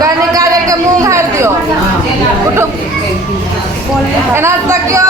गाने गाने के मुंह घाट दियो कुटुम एना तक यो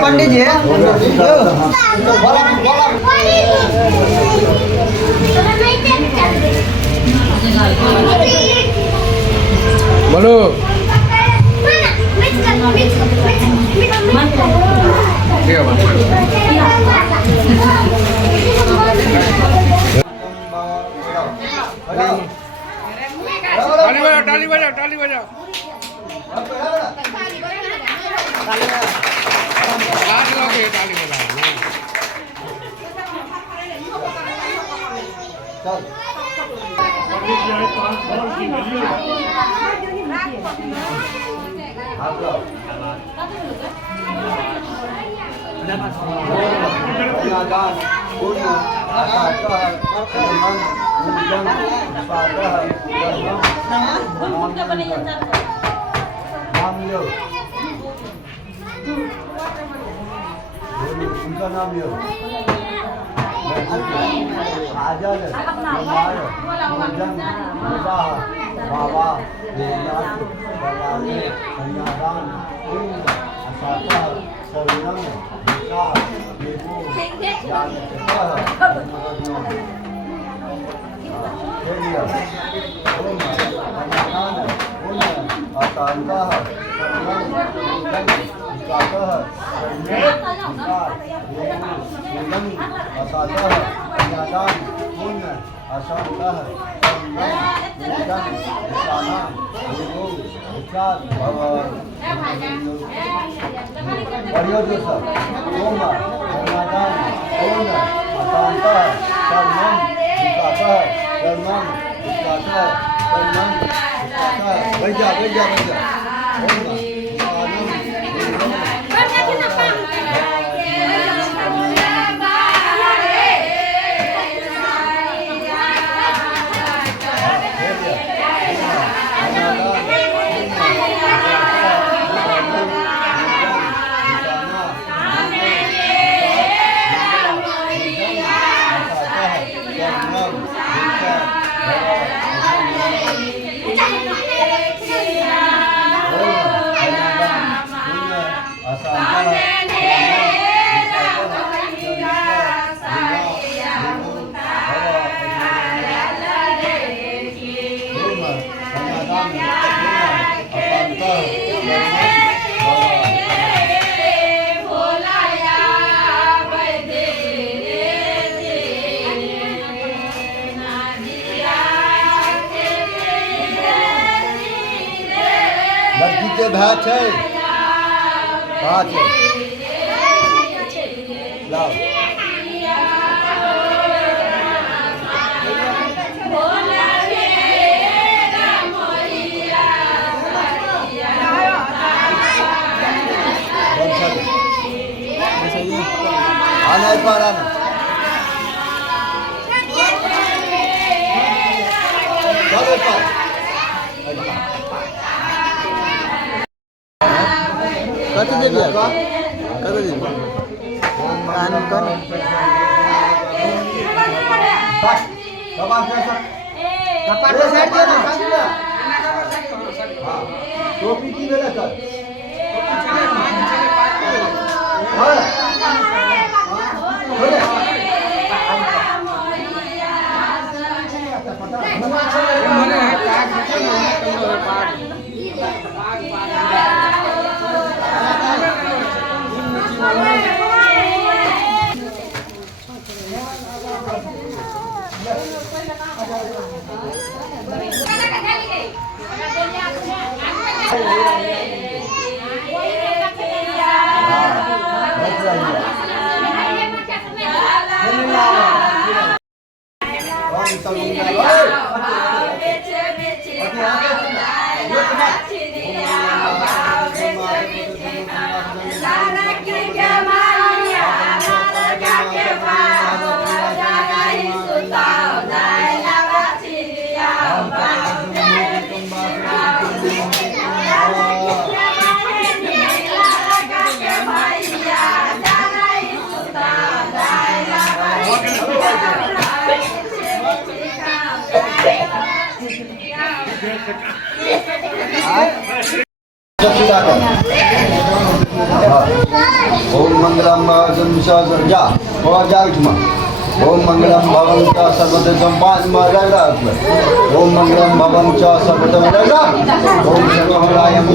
पंडित जी बोलो ताली बजाओ ताली बजाओ ताली उनका नाम लो आजाद बाबा देवनाथ बलाले कन्यादान असाता सर्वम विकास देवो ज्ञान ओम कन्यादान ओम असाता जे भाई छे पाँच लाओ आना एक बार आना चलो एक बार कत देबी कत देबी कान कन बस बाबा कैसा कपाट पे साइड दे ना हां टोपी की वेला कर हां बोले ओम मंगलम जा और जाग तुम ओम मंगलम भवन च सर्वदेशम पांच मरगा ओम मंगलम भवन च सर्वदेशम मरगा ओम सर्वमंगलायम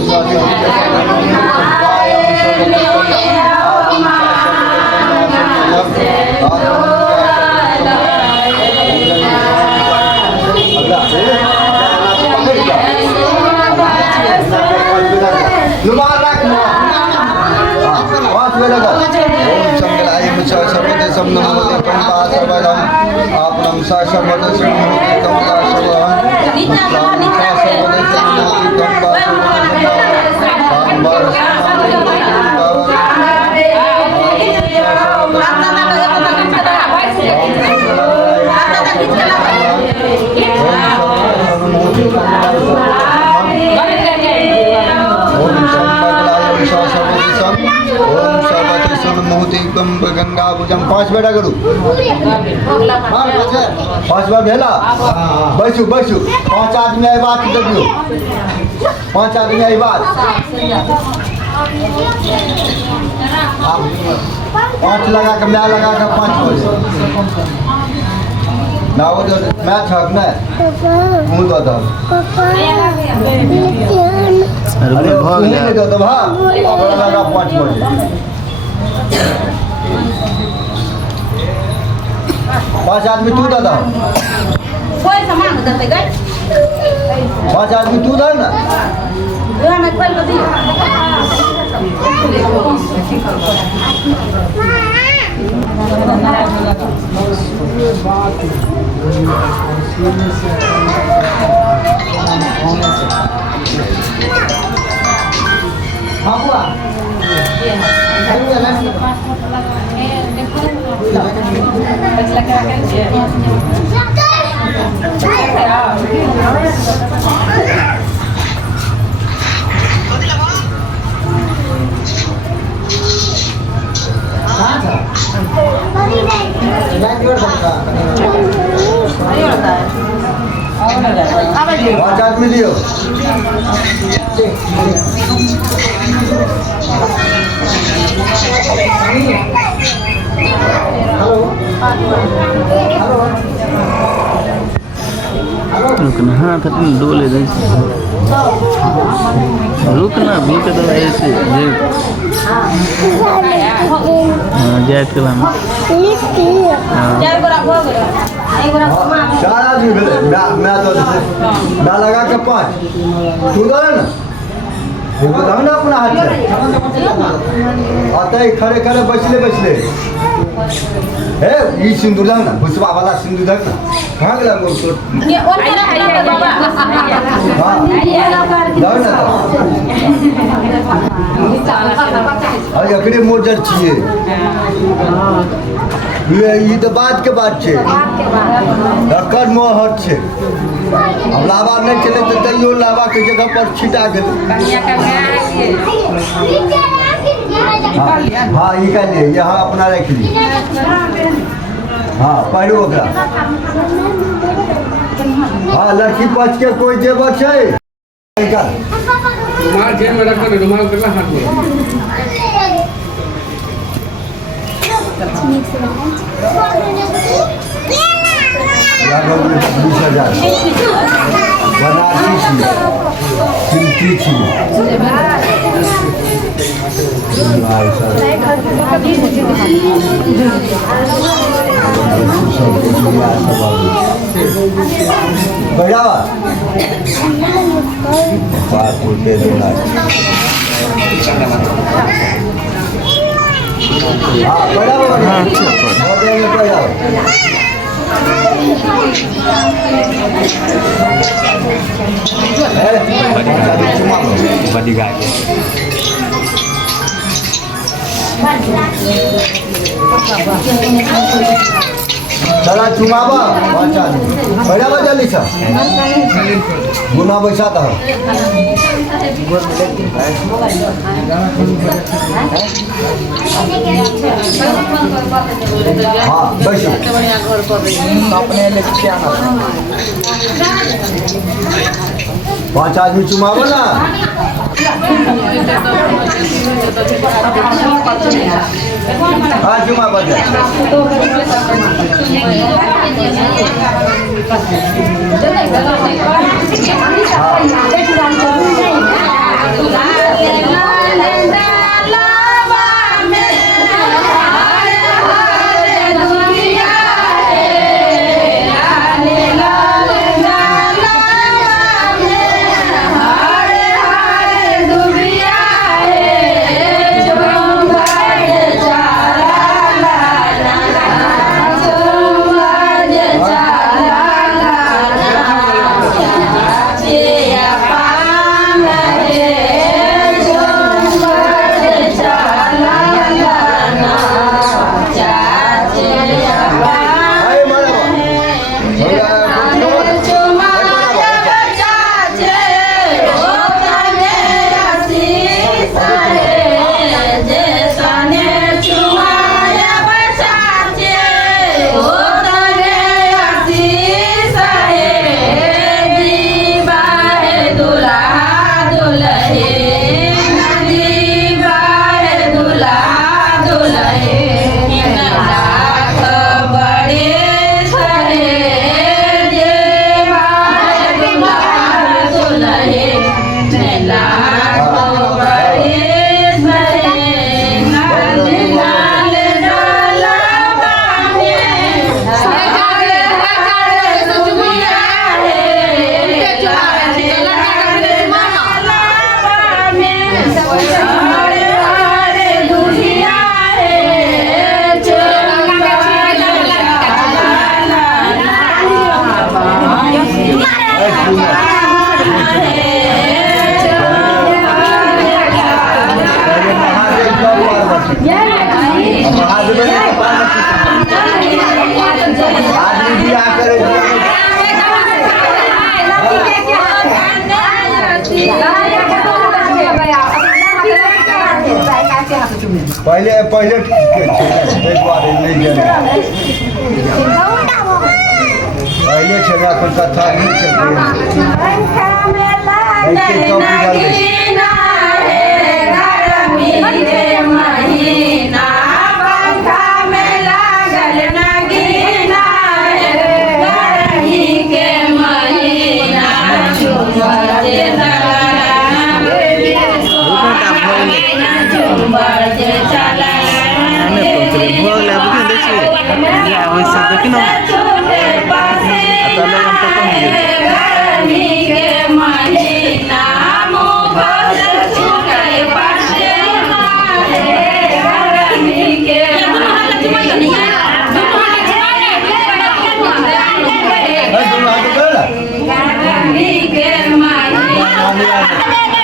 गंगा भुजम पांच बेटा करू पांच बार भेला बैसू बैसू पांच आदमी आई बात देखियो पांच आदमी आई बात पांच लगा के मैं लगा के पांच बजे ना वो जो मैच हक ना मुंह दो दो अरे भाग ले दो तो भाग लगा 5 बजे पांच आदमी तू दादा कोई सामान बदलते गए पांच आदमी तू दादा ना वो हमें खोल कर दी हाँ हुआ पांच आदमी लियो रुकना हाँ था डोले रुकना भूख तो ऐसे जाए के बाद चार आदमी भेले मैं तो ना लगा के 5 तू दो ना बताओ ना अपना हाथ से आता है खड़े खड़े बसले बसले हे ये सिंदूर दाग ना बुझवा वाला सिंदूर दाग ना कहाँ गया वो तो ये ओने रख बाबा हाँ दाग ना अरे अकड़े मोटर चाहिए ये तो बात के बात छे डक्कर मोहट छे अब लावा नहीं चले तो तैयो लावा के जगह पर छिटा गए हाँ ये का लिए यहाँ अपना रख ली हाँ पढ़ो ओकरा हाँ लड़की पच के कोई जेवर छे रुमाल जेब में रखना रुमाल करना हाथ में लागल 20,000 बनारसी सिल्की छी बढ़ावा बात बोलते देना हाँ बढ़ावा बढ़ावा बड़ी गाय चला चुमावा वाचा बढ़ावा जल्दी सा गुना बैसाता है हाँ बैठो अपने लेके आना 5 आदमी चुमावो ना हाँ चुमा बजा पहले पहले पहले छेड़ा कोई कथा नहीं Atau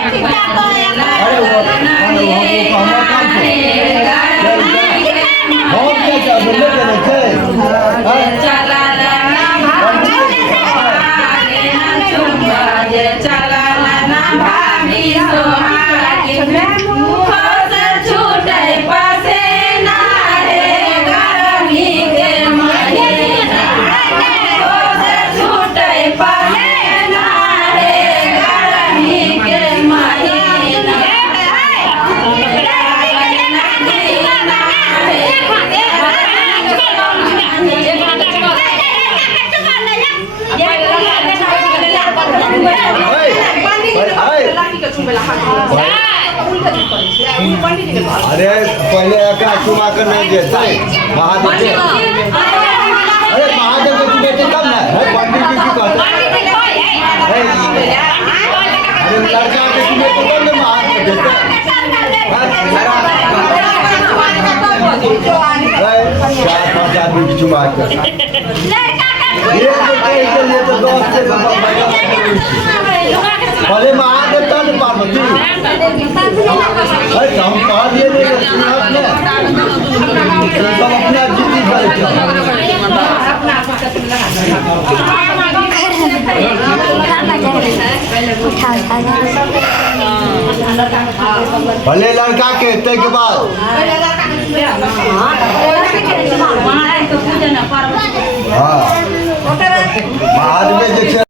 अरे वो हमारा काम से हम क्या बोले थे अरे पहले का चुमा कर नहीं देते महादेव अरे महादेव को तू बेटे कब ना है पंडित जी की कहते अरे लड़का के तू बेटे कब ना महादेव देते अरे 4-5 आदमी की चुमा कर ये तो दोस्त से पहले महादेव का पार्वती अरे हम कहा दिए नहीं सब अपने आप जीती भले लड़का कहते के बाद हाँ महादेव